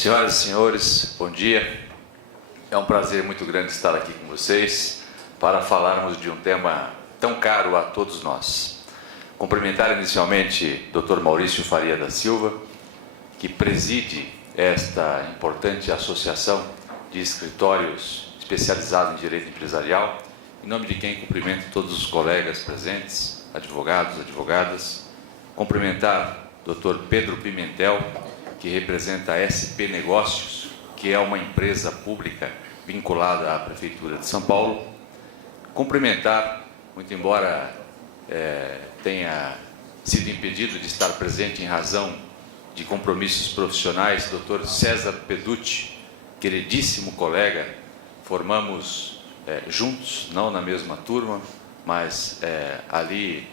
Senhoras e senhores, bom dia. É um prazer muito grande estar aqui com vocês para falarmos de um tema tão caro a todos nós. Cumprimentar inicialmente o Dr. Maurício Faria da Silva, que preside esta importante associação de escritórios especializados em direito empresarial, em nome de quem cumprimento todos os colegas presentes, advogados, advogadas. Cumprimentar o Dr. Pedro Pimentel, que representa a SP Negócios, que é uma empresa pública vinculada à Prefeitura de São Paulo. Cumprimentar, muito embora tenha sido impedido de estar presente em razão de compromissos profissionais, Dr. César Peducci, queridíssimo colega, formamos juntos, não na mesma turma, mas ali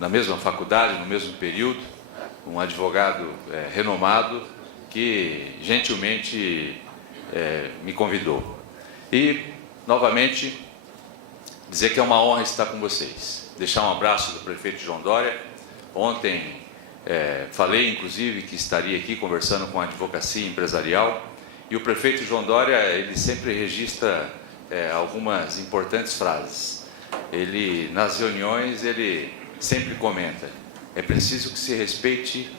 na mesma faculdade, no mesmo período, um advogado renomado que gentilmente me convidou. E, novamente, dizer que é uma honra estar com vocês. Deixar um abraço do prefeito João Dória. Ontem falei, inclusive, que estaria aqui conversando com a advocacia empresarial. E o prefeito João Dória, ele sempre registra algumas importantes frases. Ele, nas reuniões, ele sempre comenta: é preciso que se respeite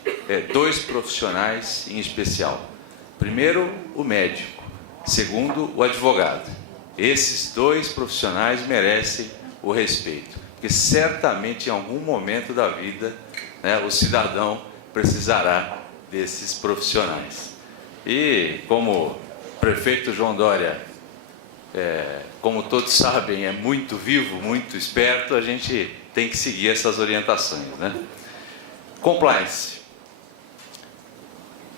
dois profissionais em especial. Primeiro, o médico. Segundo, o advogado. Esses dois profissionais merecem o respeito, porque certamente em algum momento da vida, o cidadão precisará desses profissionais. E como o prefeito João Dória, como todos sabem, é muito vivo, muito esperto, a gente tem que seguir essas orientações, Compliance.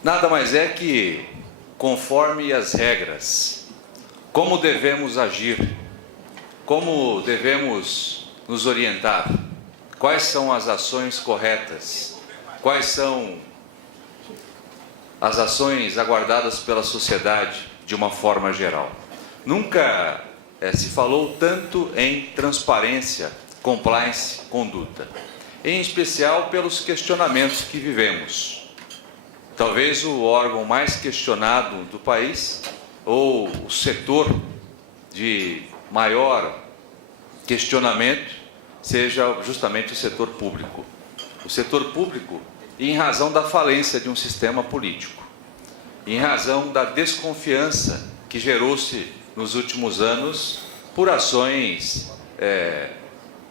Nada mais é que conforme as regras. Como devemos agir? Como devemos nos orientar? Quais são as ações corretas? Quais são as ações aguardadas pela sociedade de uma forma geral? Nunca se falou tanto em transparência, compliance, conduta. Em especial pelos questionamentos que vivemos. Talvez o órgão mais questionado do país, ou o setor de maior questionamento, seja justamente o setor público. O setor público, em razão da falência de um sistema político, em razão da desconfiança que gerou-se nos últimos anos por ações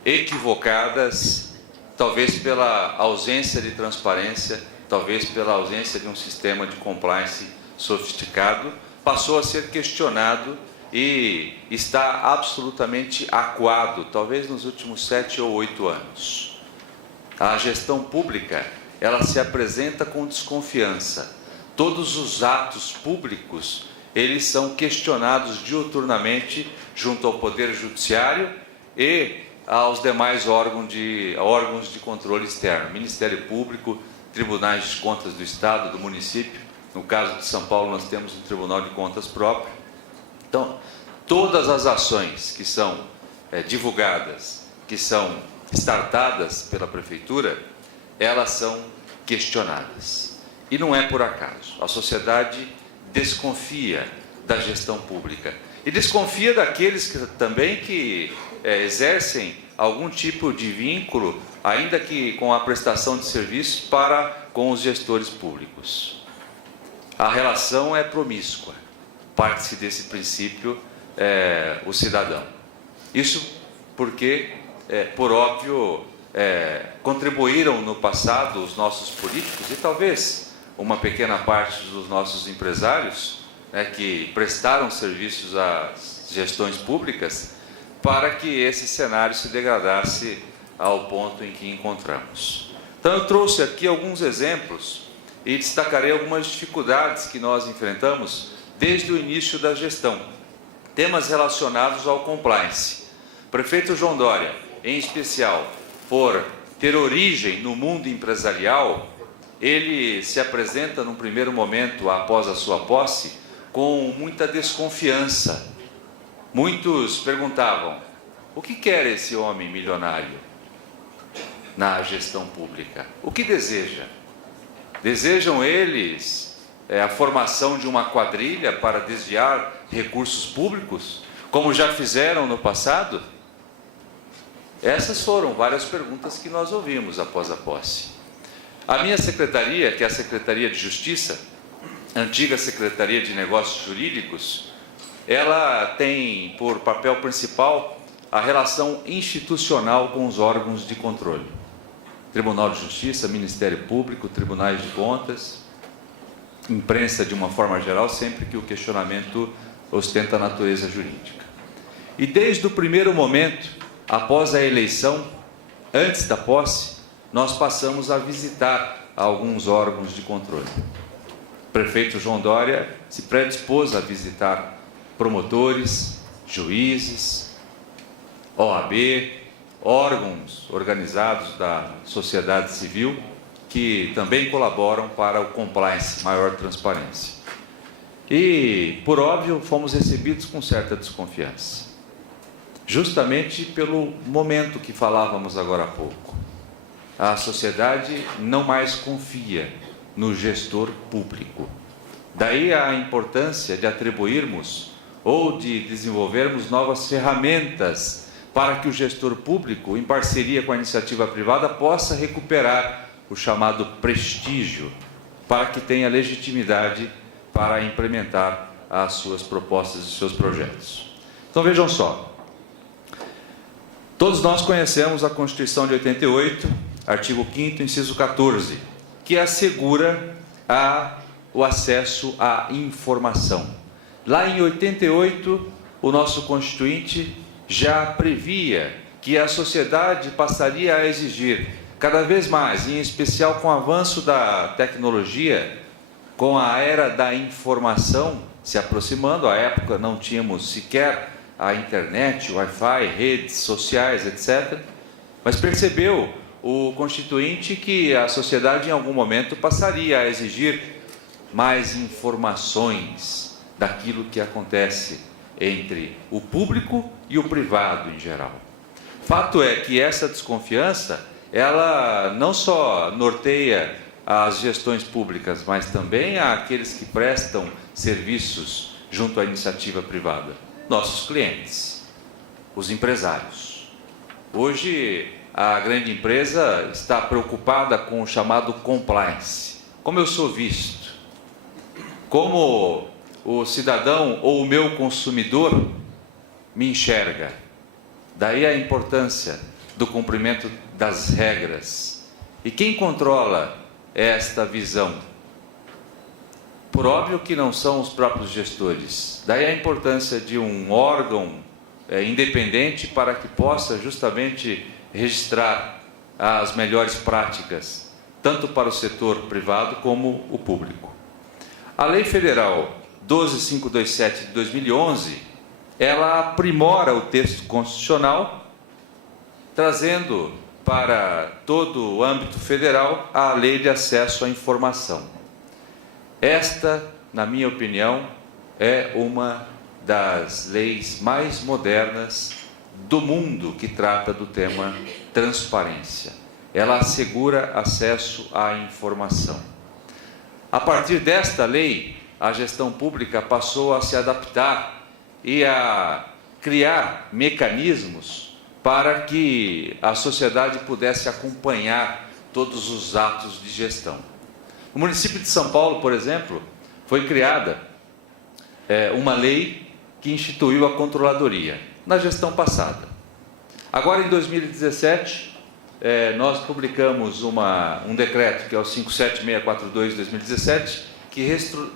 equivocadas, talvez pela ausência de transparência, talvez pela ausência de um sistema de compliance sofisticado, passou a ser questionado e está absolutamente acuado, talvez nos últimos 7 ou 8 anos. A gestão pública, ela se apresenta com desconfiança. Todos os atos públicos, eles são questionados diuturnamente junto ao Poder Judiciário e aos demais órgãos de controle externo, Ministério Público, Tribunais de Contas do Estado, do município. No caso de São Paulo, nós temos um Tribunal de Contas próprio. Então, todas as ações que são divulgadas, que são startadas pela Prefeitura, elas são questionadas. E não é por acaso. A sociedade desconfia da gestão pública. E desconfia daqueles que exercem algum tipo de vínculo, ainda que com a prestação de serviços, para com os gestores públicos. A relação é promíscua. Parte-se desse princípio o cidadão. Isso porque, por óbvio, contribuíram no passado os nossos políticos e talvez uma pequena parte dos nossos empresários, que prestaram serviços às gestões públicas, para que esse cenário se degradasse ao ponto em que encontramos. Então eu trouxe aqui alguns exemplos e destacarei algumas dificuldades que nós enfrentamos desde o início da gestão. Temas relacionados ao compliance. O prefeito João Dória, em especial, por ter origem no mundo empresarial, ele se apresenta num primeiro momento, após a sua posse, com muita desconfiança. Muitos perguntavam: o que quer esse homem milionário na gestão pública? O que deseja? Desejam eles a formação de uma quadrilha para desviar recursos públicos, como já fizeram no passado? Essas foram várias perguntas que nós ouvimos após a posse. A minha secretaria, que é a Secretaria de Justiça, antiga Secretaria de Negócios Jurídicos, ela tem por papel principal a relação institucional com os órgãos de controle. Tribunal de Justiça, Ministério Público, Tribunais de Contas, imprensa de uma forma geral, sempre que o questionamento ostenta a natureza jurídica. E desde o primeiro momento, após a eleição, antes da posse, nós passamos a visitar alguns órgãos de controle. O prefeito João Dória se predispôs a visitar promotores, juízes, OAB, órgãos organizados da sociedade civil, que também colaboram para o compliance, maior transparência. E, por óbvio, fomos recebidos com certa desconfiança, justamente pelo momento que falávamos agora há pouco. A sociedade não mais confia no gestor público. Daí a importância de atribuirmos ou de desenvolvermos novas ferramentas para que o gestor público, em parceria com a iniciativa privada, possa recuperar o chamado prestígio, para que tenha legitimidade para implementar as suas propostas e seus projetos. Então vejam só, todos nós conhecemos a Constituição de 88, artigo 5º, inciso 14, que assegura o acesso à informação. Lá em 88, o nosso Constituinte já previa que a sociedade passaria a exigir cada vez mais, em especial com o avanço da tecnologia, com a era da informação se aproximando. À época não tínhamos sequer a internet, o Wi-Fi, redes sociais, etc. Mas percebeu o Constituinte que a sociedade em algum momento passaria a exigir mais informações daquilo que acontece entre o público e o privado em geral. Fato é que essa desconfiança, ela não só norteia as gestões públicas, mas também aqueles que prestam serviços junto à iniciativa privada. Nossos clientes, os empresários. Hoje, a grande empresa está preocupada com o chamado compliance. Como eu sou visto? Como o cidadão ou o meu consumidor me enxerga? Daí a importância do cumprimento das regras. E quem controla esta visão? Por óbvio que não são os próprios gestores. Daí a importância de um órgão independente para que possa justamente registrar as melhores práticas, tanto para o setor privado como o público. A Lei Federal 12.527 de 2011, ela aprimora o texto constitucional, trazendo para todo o âmbito federal a Lei de Acesso à Informação. Esta, na minha opinião, é uma das leis mais modernas do mundo que trata do tema transparência. Ela assegura acesso à informação. A partir desta lei, a gestão pública passou a se adaptar e a criar mecanismos para que a sociedade pudesse acompanhar todos os atos de gestão. No município de São Paulo, por exemplo, foi criada uma lei que instituiu a controladoria na gestão passada. Agora, em 2017, nós publicamos um decreto, que é o 57642 de 2017, que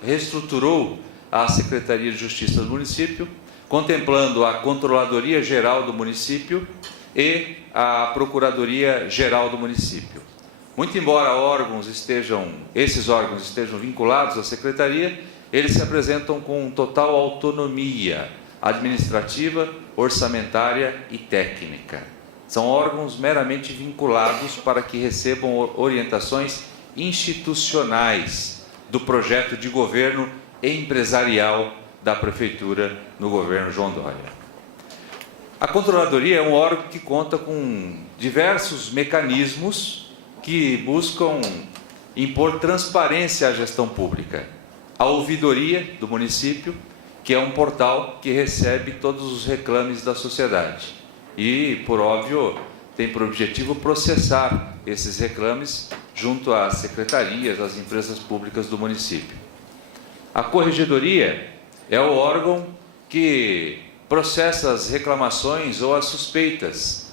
reestruturou a Secretaria de Justiça do município, contemplando a Controladoria Geral do município e a Procuradoria Geral do município. Muito embora esses órgãos estejam vinculados à Secretaria, eles se apresentam com total autonomia administrativa, orçamentária e técnica. São órgãos meramente vinculados para que recebam orientações institucionais do projeto de governo empresarial da Prefeitura no governo João Dória. A Controladoria é um órgão que conta com diversos mecanismos que buscam impor transparência à gestão pública. a ouvidoria do município, que é um portal que recebe todos os reclames da sociedade. E, por óbvio, tem por objetivo processar esses reclames junto às secretarias, às empresas públicas do município. A corregedoria é o órgão que processa as reclamações ou as suspeitas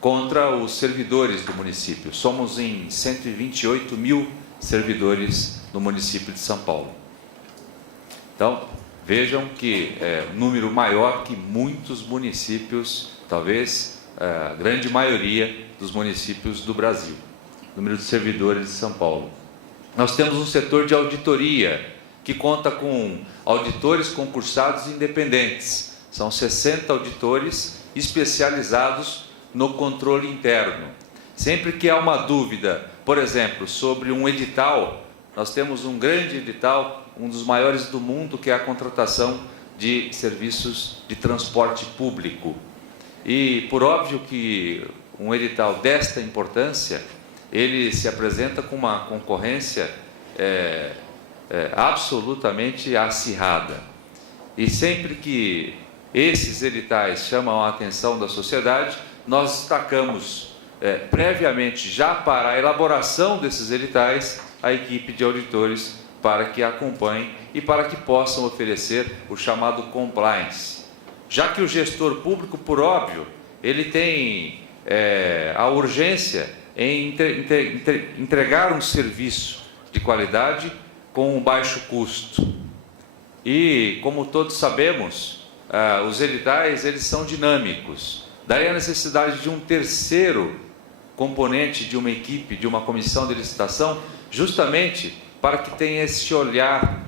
contra os servidores do município. Somos em 128 mil servidores no município de São Paulo. Então, vejam que é um número maior que muitos municípios, talvez a grande maioria dos municípios do Brasil, número de servidores de São Paulo. Nós temos um setor de auditoria, que conta com auditores concursados independentes. São 60 auditores especializados no controle interno. Sempre que há uma dúvida, por exemplo, sobre um edital, nós temos um grande edital, um dos maiores do mundo, que é a contratação de serviços de transporte público. E, por óbvio que um edital desta importância, ele se apresenta com uma concorrência absolutamente acirrada. E sempre que esses editais chamam a atenção da sociedade, nós destacamos previamente, já para a elaboração desses editais, a equipe de auditores para que acompanhem e para que possam oferecer o chamado compliance. Já que o gestor público, por óbvio, ele tem a urgência em entregar um serviço de qualidade com um baixo custo. E, como todos sabemos, os editais eles são dinâmicos. Daí a necessidade de um terceiro componente de uma equipe, de uma comissão de licitação, justamente para que tenha esse olhar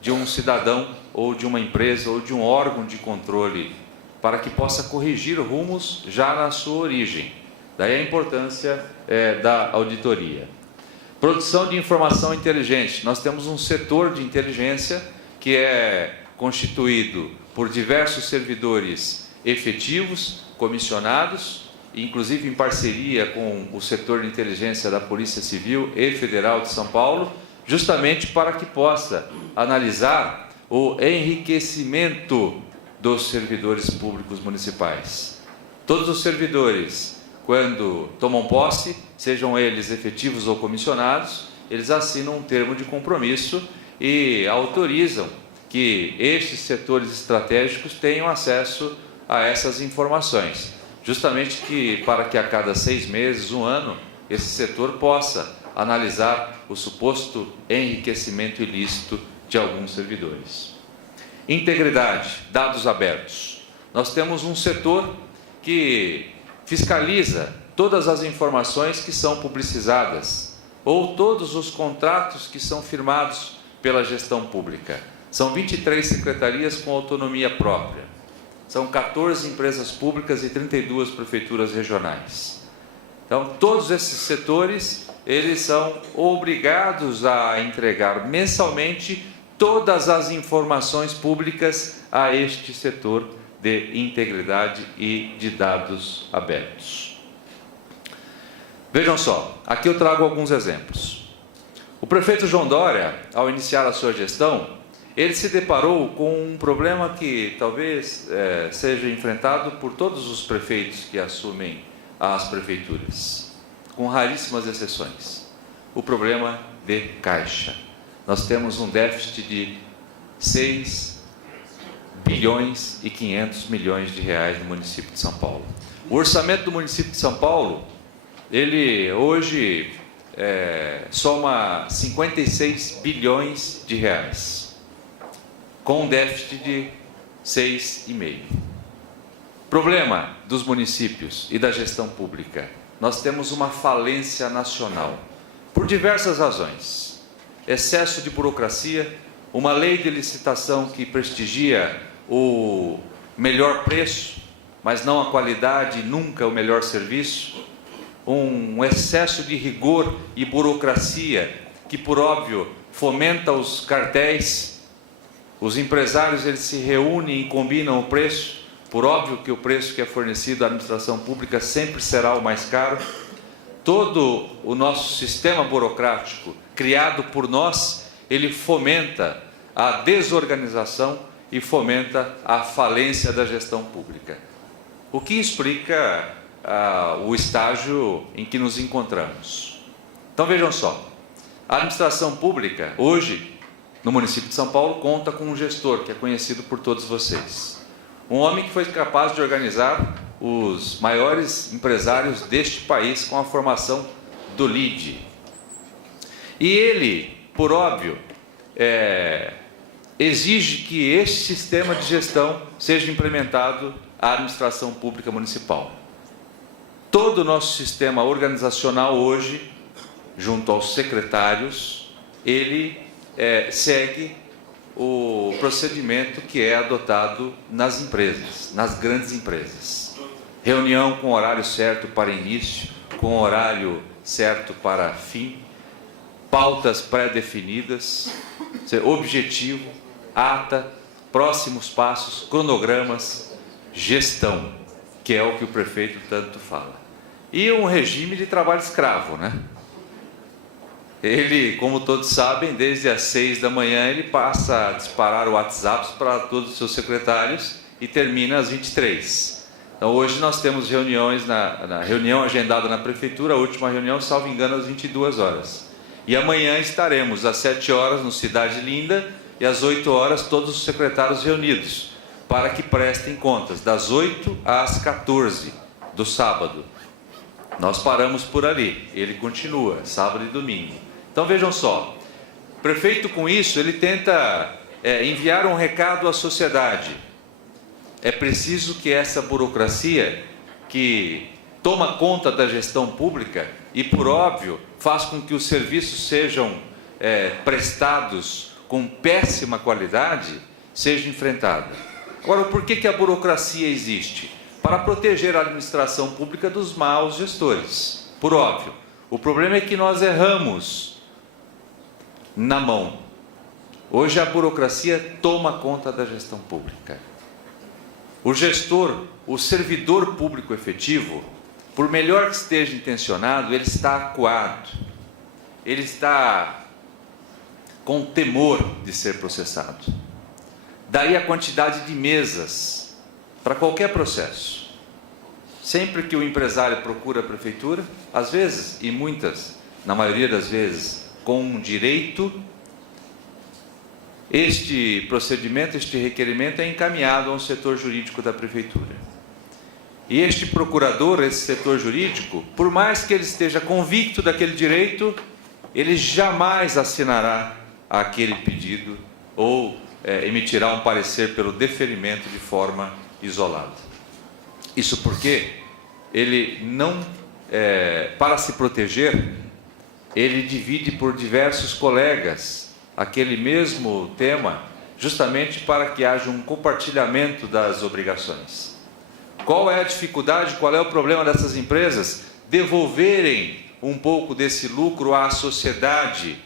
de um cidadão ou de uma empresa ou de um órgão de controle, para que possa corrigir rumos já na sua origem. Daí a importância da auditoria. Produção de informação inteligente. Nós temos um setor de inteligência que é constituído por diversos servidores efetivos, comissionados, inclusive em parceria com o setor de inteligência da Polícia Civil e Federal de São Paulo, justamente para que possa analisar o enriquecimento dos servidores públicos municipais. Todos os servidores, quando tomam posse, sejam eles efetivos ou comissionados, eles assinam um termo de compromisso e autorizam que estes setores estratégicos tenham acesso a essas informações, justamente para que a cada 6 meses, 1 ano, esse setor possa analisar o suposto enriquecimento ilícito de alguns servidores. Integridade, dados abertos. Nós temos um setor que fiscaliza todas as informações que são publicizadas ou todos os contratos que são firmados pela gestão pública. São 23 secretarias com autonomia própria. São 14 empresas públicas e 32 prefeituras regionais. Então, todos esses setores, eles são obrigados a entregar mensalmente todas as informações públicas a este setor de integridade e de dados abertos. Vejam só, aqui eu trago alguns exemplos. O prefeito João Dória, ao iniciar a sua gestão, ele se deparou com um problema que talvez seja enfrentado por todos os prefeitos que assumem as prefeituras, com raríssimas exceções. O problema de caixa. Nós temos um déficit de 6 bilhões e 500 milhões de reais no município de São Paulo. O orçamento do município de São Paulo, ele hoje soma 56 bilhões de reais, com um déficit de 6,5. Problema dos municípios e da gestão pública. Nós temos uma falência nacional, por diversas razões. Excesso de burocracia, uma lei de licitação que prestigia o melhor preço, mas não a qualidade, nunca o melhor serviço. Um excesso de rigor e burocracia que, por óbvio, fomenta os cartéis. Os empresários eles se reúnem e combinam o preço. Por óbvio que o preço que é fornecido à administração pública sempre será o mais caro. Todo o nosso sistema burocrático, criado por nós, ele fomenta a desorganização e fomenta a falência da gestão pública. O que explica o estágio em que nos encontramos. Então vejam só, a administração pública hoje no município de São Paulo conta com um gestor que é conhecido por todos vocês. Um homem que foi capaz de organizar os maiores empresários deste país com a formação do LEAD. E ele, por óbvio, exige que este sistema de gestão seja implementado à administração pública municipal. Todo o nosso sistema organizacional hoje, junto aos secretários, ele segue o procedimento que é adotado nas empresas, nas grandes empresas. Reunião com horário certo para início, com horário certo para fim, pautas pré-definidas, objetivo, ata, próximos passos, cronogramas, gestão, que é o que o prefeito tanto fala. E um regime de trabalho escravo, né? Ele, como todos sabem, desde as 6 da manhã ele passa a disparar WhatsApps para todos os seus secretários e termina às 23. Então hoje nós temos reuniões, na reunião agendada na prefeitura, a última reunião, salvo engano, às 22 horas. E amanhã estaremos às 7 horas no Cidade Linda e às 8 horas todos os secretários reunidos, para que prestem contas, das 8 às 14 do sábado. Nós paramos por ali, ele continua, sábado e domingo. Então vejam só, o prefeito com isso, ele tenta enviar um recado à sociedade. É preciso que essa burocracia que toma conta da gestão pública e, por óbvio, faz com que os serviços sejam prestados com péssima qualidade, seja enfrentada. Agora, por que a burocracia existe? Para proteger a administração pública dos maus gestores, por óbvio. O problema é que nós erramos na mão. Hoje a burocracia toma conta da gestão pública. O gestor, o servidor público efetivo, por melhor que esteja intencionado, ele está acuado, ele está com temor de ser processado. Daí a quantidade de mesas para qualquer processo. Sempre que o empresário procura a prefeitura, às vezes, e muitas, na maioria das vezes, com direito, este procedimento, este requerimento é encaminhado ao setor jurídico da prefeitura. E este procurador, esse setor jurídico, por mais que ele esteja convicto daquele direito, ele jamais assinará aquele pedido ou emitirá um parecer pelo deferimento de forma isolada. Isso porque ele não, para se proteger, ele divide por diversos colegas aquele mesmo tema, justamente para que haja um compartilhamento das obrigações. Qual é a dificuldade, qual é o problema dessas empresas? Devolverem um pouco desse lucro à sociedade,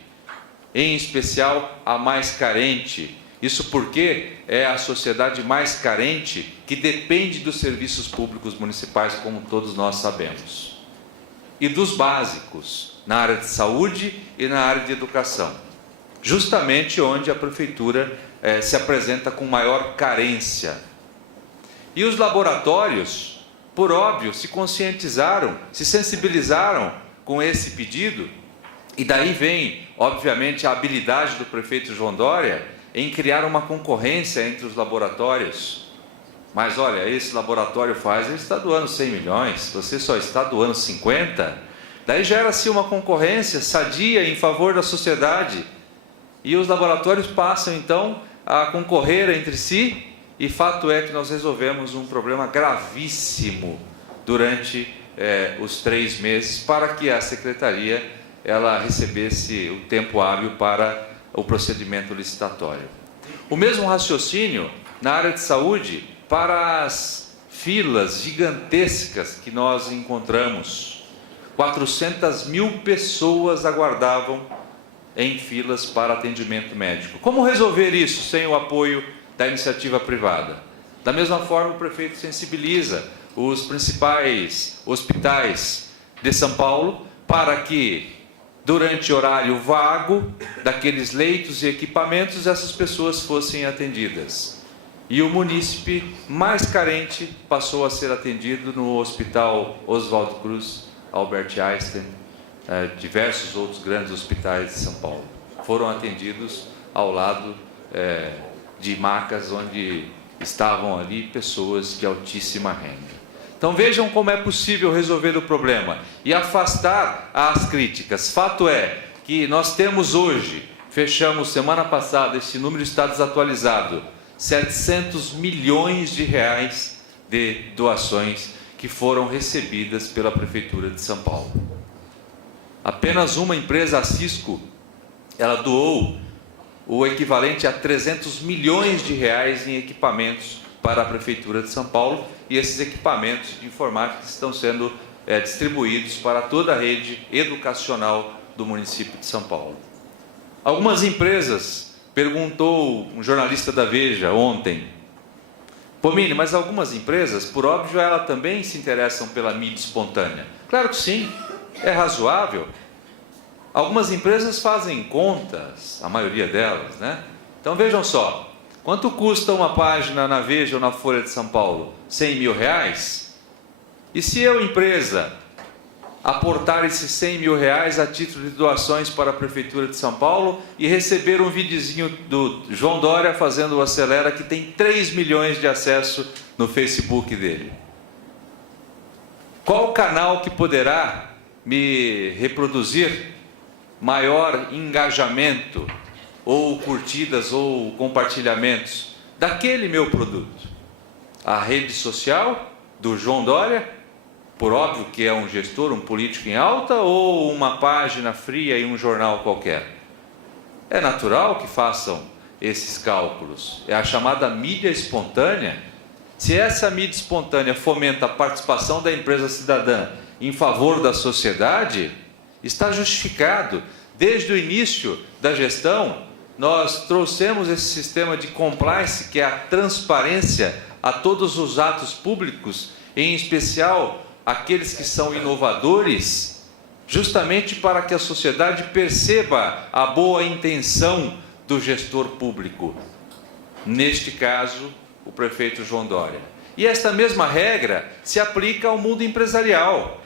em especial a mais carente. Isso porque é a sociedade mais carente que depende dos serviços públicos municipais, como todos nós sabemos. E dos básicos, na área de saúde e na área de educação. Justamente onde a prefeitura se apresenta com maior carência. E os laboratórios, por óbvio, se conscientizaram, se sensibilizaram com esse pedido, e daí vem, obviamente, a habilidade do prefeito João Dória em criar uma concorrência entre os laboratórios. Mas olha, esse laboratório ele está doando 100 milhões, você só está doando 50, daí gera-se uma concorrência sadia em favor da sociedade, e os laboratórios passam então a concorrer entre si, e fato é que nós resolvemos um problema gravíssimo durante os 3 meses, para que a secretaria ela recebesse o tempo hábil para o procedimento licitatório. O mesmo raciocínio na área de saúde para as filas gigantescas que nós encontramos. 400 mil pessoas aguardavam em filas para atendimento médico. Como resolver isso sem o apoio da iniciativa privada? Da mesma forma, o prefeito sensibiliza os principais hospitais de São Paulo para que durante horário vago daqueles leitos e equipamentos, essas pessoas fossem atendidas. E o munícipe mais carente passou a ser atendido no Hospital Oswaldo Cruz, Albert Einstein, diversos outros grandes hospitais de São Paulo. Foram atendidos ao lado de macas onde estavam ali pessoas de altíssima renda. Então vejam como é possível resolver o problema e afastar as críticas. Fato é que nós temos hoje, fechamos semana passada, esse número está desatualizado, 700 milhões de reais de doações que foram recebidas pela Prefeitura de São Paulo. Apenas uma empresa, a Cisco, ela doou o equivalente a 300 milhões de reais em equipamentos para a Prefeitura de São Paulo, e esses equipamentos de informática estão sendo distribuídos para toda a rede educacional do município de São Paulo. Algumas empresas, perguntou um jornalista da Veja ontem, Pomini, mas algumas empresas, por óbvio, elas também se interessam pela mídia espontânea. Claro que sim, é razoável. Algumas empresas fazem contas, a maioria delas, né? Então vejam só, quanto custa uma página na Veja ou na Folha de São Paulo? 100 mil reais? E se eu, empresa, aportar esses 100 mil reais a título de doações para a Prefeitura de São Paulo e receber um videozinho do João Dória fazendo o Acelera, que tem 3 milhões de acesso no Facebook dele? Qual canal que poderá me reproduzir maior engajamento, ou curtidas, ou compartilhamentos daquele meu produto? A rede social do João Dória, por óbvio que é um gestor, um político em alta, ou uma página fria em um jornal qualquer? É natural que façam esses cálculos. É a chamada mídia espontânea. Se essa mídia espontânea fomenta a participação da empresa cidadã em favor da sociedade, está justificado. Desde o início da gestão, nós trouxemos esse sistema de compliance, que é a transparência a todos os atos públicos, em especial aqueles que são inovadores, justamente para que a sociedade perceba a boa intenção do gestor público, neste caso, o prefeito João Dória. E esta mesma regra se aplica ao mundo empresarial.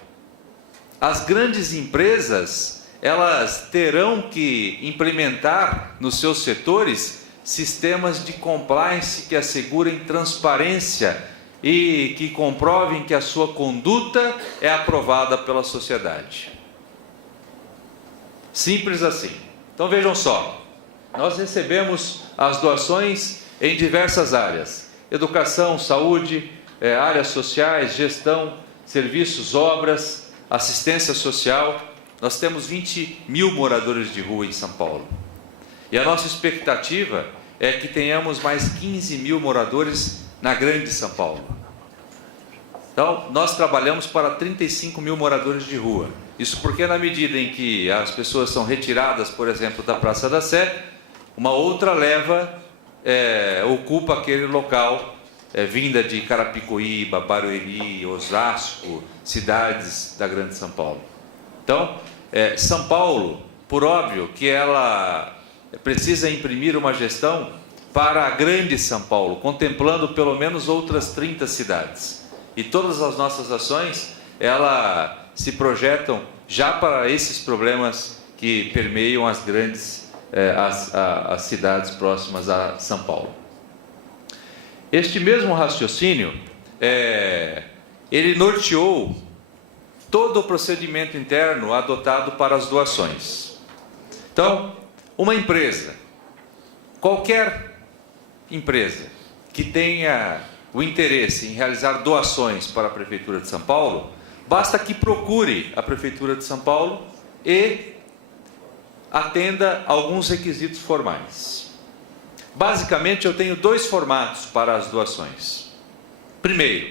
As grandes empresas, elas terão que implementar nos seus setores sistemas de compliance que assegurem transparência e que comprovem que a sua conduta é aprovada pela sociedade. Simples assim. Então vejam só, nós recebemos as doações em diversas áreas: educação, saúde, áreas sociais, gestão, serviços, obras, assistência social. Nós temos 20 mil moradores de rua em São Paulo. E a nossa expectativa é que tenhamos mais 15 mil moradores na Grande São Paulo. Então, nós trabalhamos para 35 mil moradores de rua. Isso porque, na medida em que as pessoas são retiradas, por exemplo, da Praça da Sé, uma outra leva ocupa aquele local, vinda de Carapicuíba, Barueri, Osasco, cidades da Grande São Paulo. Então, São Paulo, por óbvio que ela precisa imprimir uma gestão para a Grande São Paulo, contemplando pelo menos outras 30 cidades. E todas as nossas ações, elas se projetam já para esses problemas que permeiam as grandes, as cidades próximas a São Paulo. Este mesmo raciocínio, ele norteou todo o procedimento interno adotado para as doações. Então, uma empresa, qualquer empresa que tenha o interesse em realizar doações para a Prefeitura de São Paulo, basta que procure a Prefeitura de São Paulo e atenda alguns requisitos formais. Basicamente, eu tenho dois formatos para as doações. Primeiro,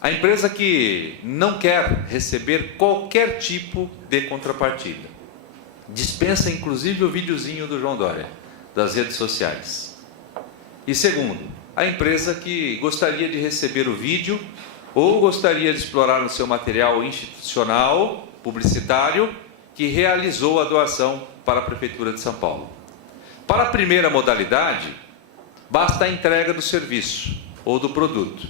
a empresa que não quer receber qualquer tipo de contrapartida, dispensa inclusive o videozinho do João Dória, das redes sociais. E segundo, a empresa que gostaria de receber o vídeo ou gostaria de explorar no seu material institucional, publicitário, que realizou a doação para a Prefeitura de São Paulo. Para a primeira modalidade, basta a entrega do serviço ou do produto.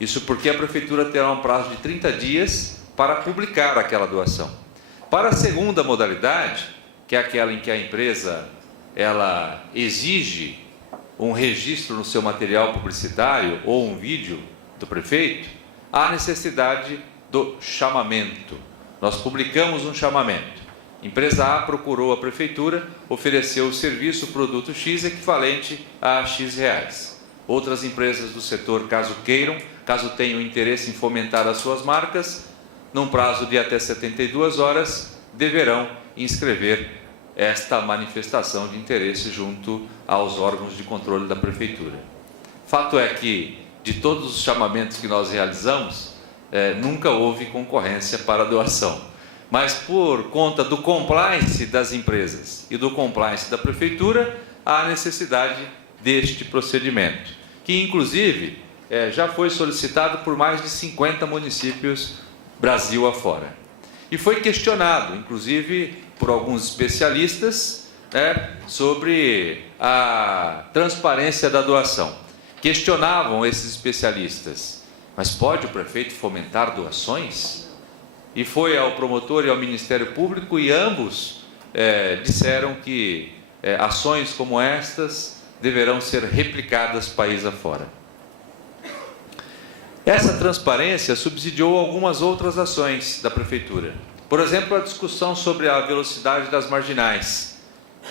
Isso porque a Prefeitura terá um prazo de 30 dias para publicar aquela doação. Para a segunda modalidade, que é aquela em que a empresa ela exige um registro no seu material publicitário ou um vídeo do prefeito, há necessidade do chamamento. Nós publicamos um chamamento. Empresa A procurou a Prefeitura, ofereceu o serviço, o produto X equivalente a X reais. Outras empresas do setor, caso queiram, caso tenham interesse em fomentar as suas marcas, num prazo de até 72 horas, deverão inscrever esta manifestação de interesse junto aos órgãos de controle da Prefeitura. Fato é que, de todos os chamamentos que nós realizamos, nunca houve concorrência para a doação. Mas por conta do compliance das empresas e do compliance da Prefeitura, há necessidade deste procedimento, que inclusive já foi solicitado por mais de 50 municípios Brasil afora. E foi questionado, inclusive, por alguns especialistas, sobre a transparência da doação. Questionavam esses especialistas, mas pode o prefeito fomentar doações? E foi ao promotor e ao Ministério Público e ambos disseram que ações como estas deverão ser replicadas país afora. Essa transparência subsidiou algumas outras ações da Prefeitura. Por exemplo, a discussão sobre a velocidade das marginais.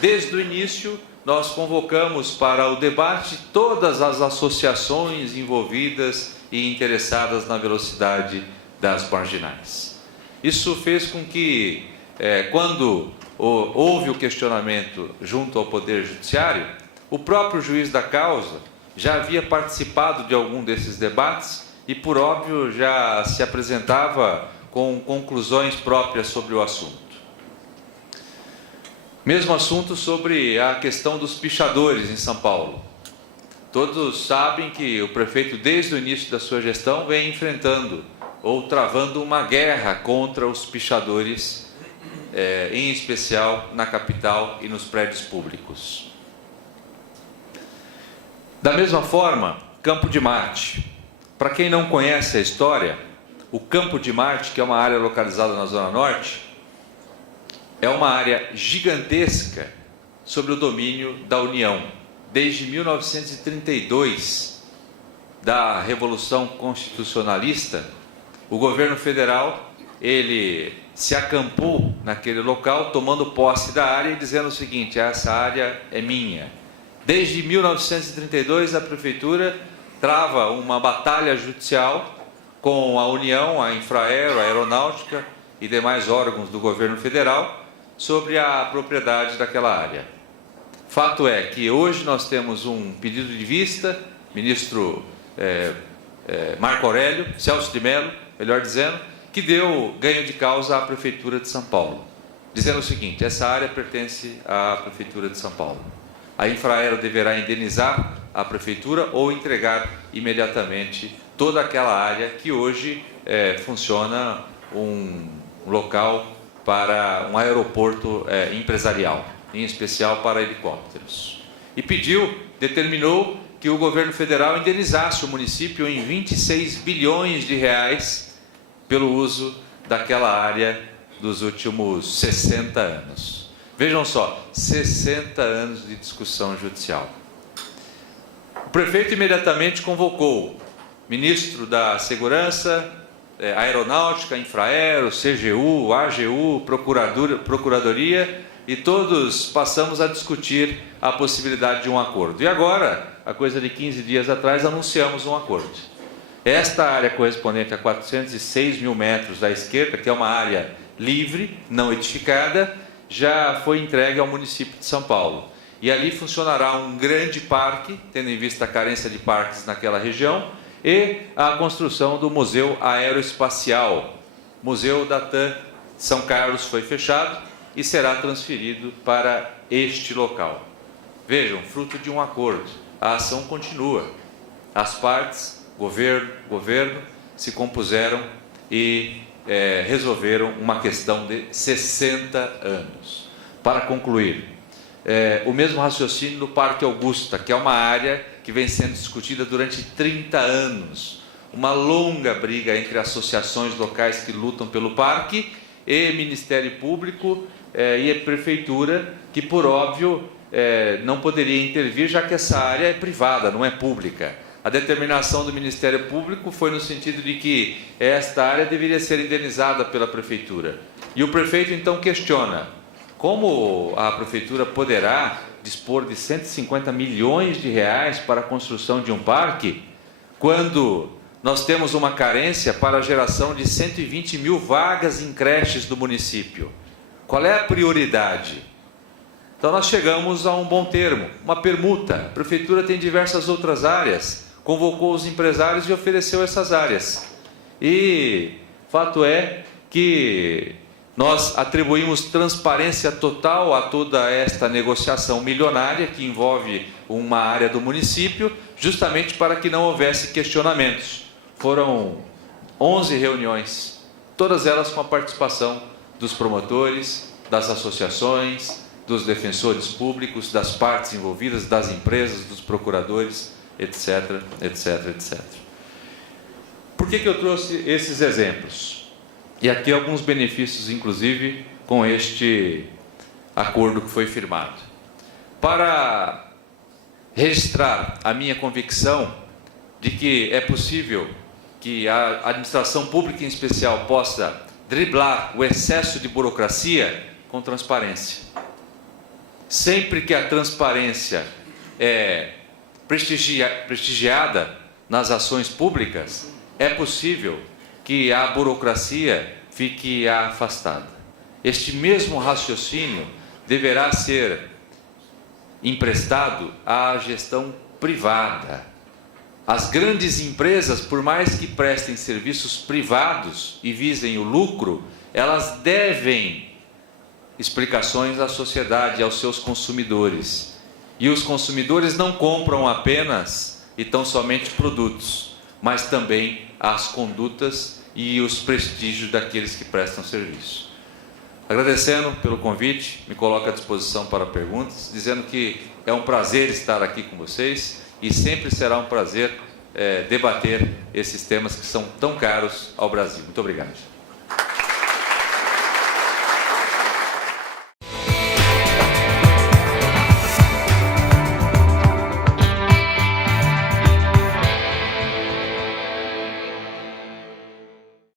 Desde o início, nós convocamos para o debate todas as associações envolvidas e interessadas na velocidade das marginais. Isso fez com que, quando houve o questionamento junto ao Poder Judiciário, o próprio juiz da causa já havia participado de algum desses debates e, por óbvio, já se apresentava com conclusões próprias sobre o assunto. Mesmo assunto sobre a questão dos pichadores em São Paulo. Todos sabem que o prefeito, desde o início da sua gestão, vem enfrentando ou travando uma guerra contra os pichadores, em especial na capital e nos prédios públicos. Da mesma forma, Campo de Marte. Para quem não conhece a história, o Campo de Marte, que é uma área localizada na Zona Norte, é uma área gigantesca sob o domínio da União. Desde 1932, da Revolução Constitucionalista, o governo federal, ele se acampou naquele local, tomando posse da área e dizendo o seguinte: essa área é minha. Desde 1932, a Prefeitura trava uma batalha judicial com a União, a Infraero, a Aeronáutica e demais órgãos do governo federal sobre a propriedade daquela área. Fato é que hoje nós temos um pedido de vista, ministro Marco Aurélio, Celso de Mello, melhor dizendo, que deu ganho de causa à Prefeitura de São Paulo, dizendo o seguinte: essa área pertence à Prefeitura de São Paulo. A Infraero deverá indenizar a Prefeitura ou entregar imediatamente toda aquela área que hoje funciona um local para um aeroporto empresarial, em especial para helicópteros. E determinou que o governo federal indenizasse o município em 26 bilhões de reais pelo uso daquela área dos últimos 60 anos. Vejam só, 60 anos de discussão judicial. O prefeito imediatamente convocou ministro da Segurança, Aeronáutica, Infraero, CGU, AGU, Procuradoria, e todos passamos a discutir a possibilidade de um acordo. E agora, a coisa de 15 dias atrás, anunciamos um acordo. Esta área correspondente a 406 mil metros da esquerda, que é uma área livre, não edificada, já foi entregue ao município de São Paulo. E ali funcionará um grande parque, tendo em vista a carência de parques naquela região, e a construção do Museu Aeroespacial. Museu da TAM São Carlos foi fechado e será transferido para este local. Vejam, fruto de um acordo, a ação continua. As partes, governo, se compuseram e resolveram uma questão de 60 anos. Para concluir, o mesmo raciocínio no Parque Augusta, que é uma área que vem sendo discutida durante 30 anos. Uma longa briga entre associações locais que lutam pelo parque e Ministério Público e a Prefeitura, que, por óbvio, não poderia intervir, já que essa área é privada, não é pública. A determinação do Ministério Público foi no sentido de que esta área deveria ser indenizada pela Prefeitura. E o prefeito, então, questiona como a Prefeitura poderá dispor de 150 milhões de reais para a construção de um parque, quando nós temos uma carência para a geração de 120 mil vagas em creches do município. Qual é a prioridade? Então nós chegamos a um bom termo, uma permuta. A Prefeitura tem diversas outras áreas, convocou os empresários e ofereceu essas áreas. E fato é que nós atribuímos transparência total a toda esta negociação milionária que envolve uma área do município, justamente para que não houvesse questionamentos. Foram 11 reuniões, todas elas com a participação dos promotores, das associações, dos defensores públicos, das partes envolvidas, das empresas, dos procuradores, etc, etc, etc. Por que eu trouxe esses exemplos? E aqui alguns benefícios, inclusive, com este acordo que foi firmado. Para registrar a minha convicção de que é possível que a administração pública, em especial, possa driblar o excesso de burocracia com transparência. Sempre que a transparência é prestigiada nas ações públicas, é possível que a burocracia fique afastada. Este mesmo raciocínio deverá ser emprestado à gestão privada. As grandes empresas, por mais que prestem serviços privados e visem o lucro, elas devem explicações à sociedade, aos seus consumidores. E os consumidores não compram apenas e tão somente produtos, mas também as condutas e os prestígios daqueles que prestam serviço. Agradecendo pelo convite, me coloco à disposição para perguntas, dizendo que é um prazer estar aqui com vocês e sempre será um prazer debater esses temas que são tão caros ao Brasil. Muito obrigado.